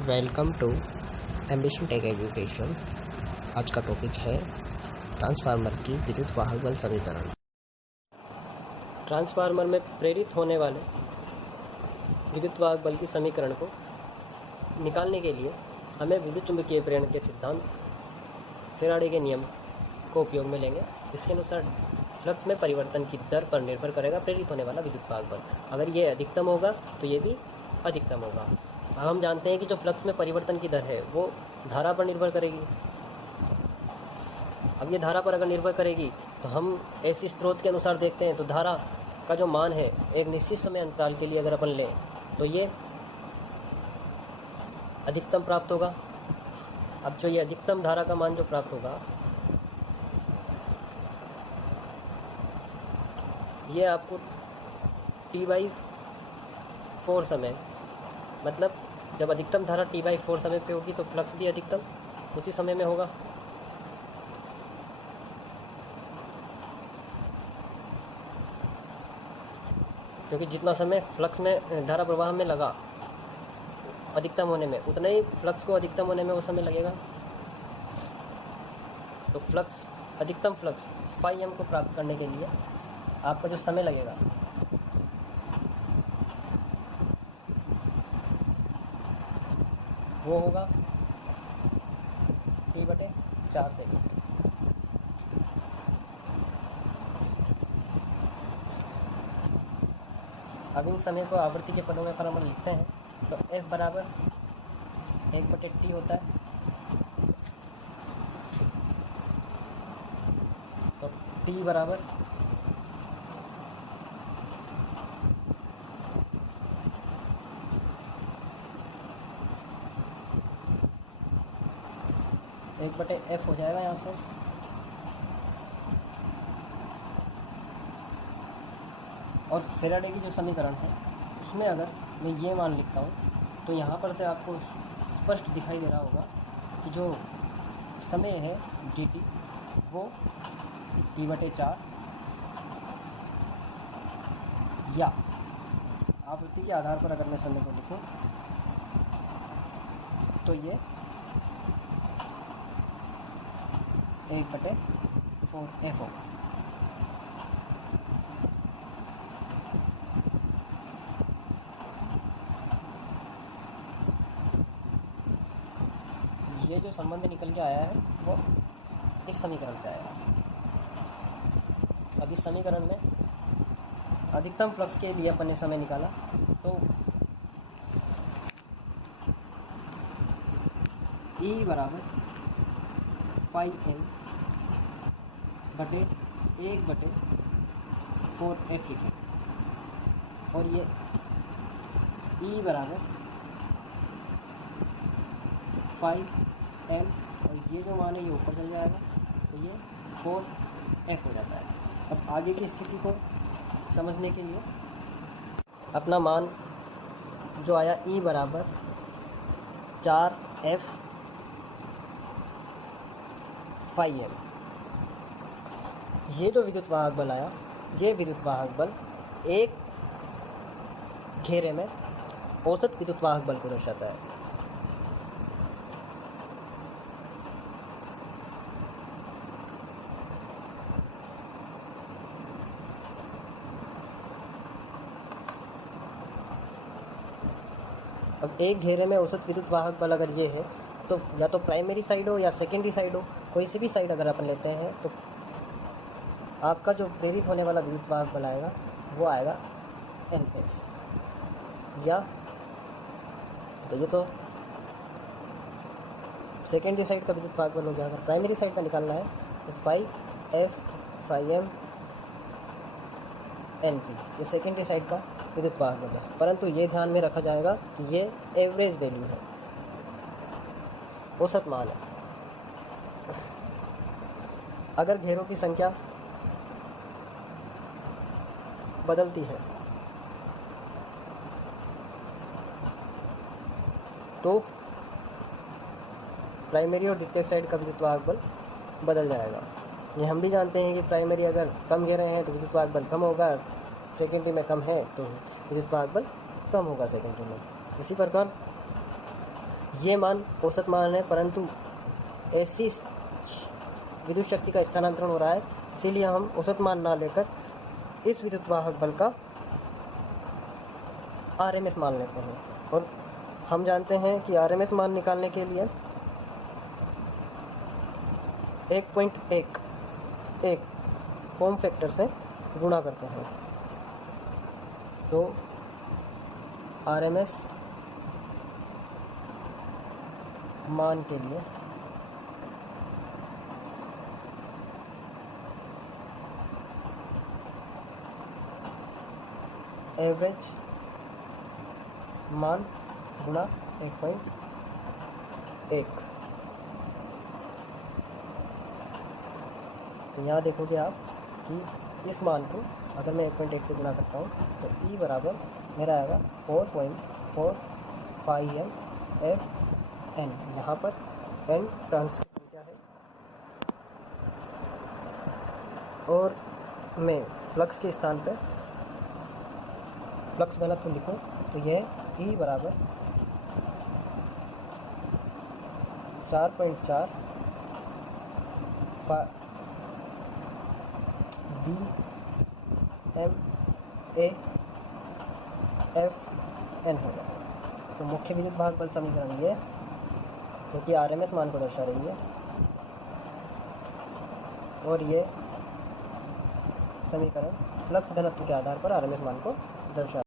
Welcome to Ambition Tech Education. आज का topic है ट्रांसफार्मर की विद्युत वाहक बल समीकरण। ट्रांसफार्मर में प्रेरित होने वाले विद्युत वाहक बल की समीकरण को निकालने के लिए हमें विद्युत चुंबकीय प्रेरण के सिद्धांत फैराडे के नियम को उपयोग में लेंगे। इसके अनुसार फ्लक्स में परिवर्तन की दर पर निर्भर करेगा प्रेरित होने वाला विद्युत वाहक बल। अगर ये अधिकतम होगा तो ये भी अधिकतम होगा। अब हम जानते हैं कि जो फ्लक्स में परिवर्तन की दर है वो धारा पर निर्भर करेगी। अब ये धारा पर अगर निर्भर करेगी तो हम ऐसी स्रोत के अनुसार देखते हैं तो धारा का जो मान है एक निश्चित समय अंतराल के लिए अगर अपन लें तो ये अधिकतम प्राप्त होगा। अब जो ये अधिकतम धारा का मान जो प्राप्त होगा ये आपको T/4 समय, मतलब जब अधिकतम धारा T/4 समय पे होगी तो फ्लक्स भी अधिकतम उसी समय में होगा। क्योंकि जितना समय फ्लक्स में धारा प्रवाह में लगा अधिकतम होने में उतना ही फ्लक्स को अधिकतम होने में वो समय लगेगा। तो फ्लक्स अधिकतम फ्लक्स φm को प्राप्त करने के लिए आपका जो समय लगेगा वो होगा T/4 सेकंड। अब इन समय को आवृत्ति के पदों में पर हम लिखते हैं तो F बराबर 1/T होता है। तो T बराबर F हो जाएगा यहाँ से। और फैराडे की जो समीकरण है उसमें अगर मैं ये मान लिखता हूँ तो यहाँ पर से आपको स्पष्ट दिखाई दे रहा होगा कि जो समय है dt वो T/4 या आवृत्ति के आधार पर अगर मैं समय को लिखूँ तो ये 1/4f होगा। ये जो संबंध निकल के आया है वो इस समीकरण से आया है। अब इस समीकरण में अधिकतम फ्लक्स के लिए अपन ने समय निकाला तो E बराबर φm बटे 1/4f लिखें। और ये E बराबर 5m और ये जो मान है ये ऊपर चल जाएगा तो ये 4f हो जाता है। अब आगे की स्थिति को समझने के लिए अपना मान जो आया E बराबर 4f φm, ये जो विद्युत वाहक बल आया ये विद्युत वाहक बल एक घेरे में औसत विद्युत वाहक बल को दर्शाता है। अब एक घेरे में औसत विद्युत वाहक बल अगर ये है तो या तो प्राइमरी साइड हो या सेकेंडरी साइड हो, कोई सी भी साइड अगर अपन लेते हैं तो आपका जो प्रेरित होने वाला विद्युत वाहक बल आएगा वो आएगा ns। या तो ये तो सेकेंडरी साइड का विद्युत वाहक बल हो गया। अगर प्राइमरी साइड का निकालना है तो 5f φm np, ये सेकेंडरी साइड का विद्युत वाहक बल है। परंतु ये ध्यान में रखा जाएगा कि ये एवरेज वैल्यू है, औसत मान है। अगर घेरों की संख्या बदलती है तो प्राइमरी और द्वितीयक साइड का विद्युत वाहक बल बदल जाएगा। ये हम भी जानते हैं कि प्राइमरी अगर कम घेरे हैं तो विद्युत वाहक बल कम होगा, सेकेंडरी में कम है तो विद्युत वाहक बल कम होगा सेकेंडरी में। इसी प्रकार ये मान औसत मान है, परंतु ऐसी विद्युत शक्ति का स्थानांतरण हो रहा है, इसीलिए हम औसत मान ना लेकर इस विद्युत वाहक बल का RMS मान लेते हैं। और हम जानते हैं कि RMS मान निकालने के लिए 1.1 फॉर्म फैक्टर से गुणा करते हैं। तो RMS मान के लिए एवरेज मान गुणा 1.1। तो यहाँ देखोगे आप कि इस मान को अगर मैं 1.1 से गुणा करता हूँ तो E बराबर मेरा आएगा 4.45 FN। यहाँ पर N टर्न्स की संख्या है और मैं फ्लक्स के स्थान पर फ्लक्स घनत्व लिखूँ तो यह E बराबर 4.4 BMAFN होगा। तो मुख्य विद्युत भाग बल समीकरण ये, क्योंकि RMS मान को दर्शा रही है, और ये समीकरण फ्लक्स घनत्व के आधार पर RMS मान को दर्शा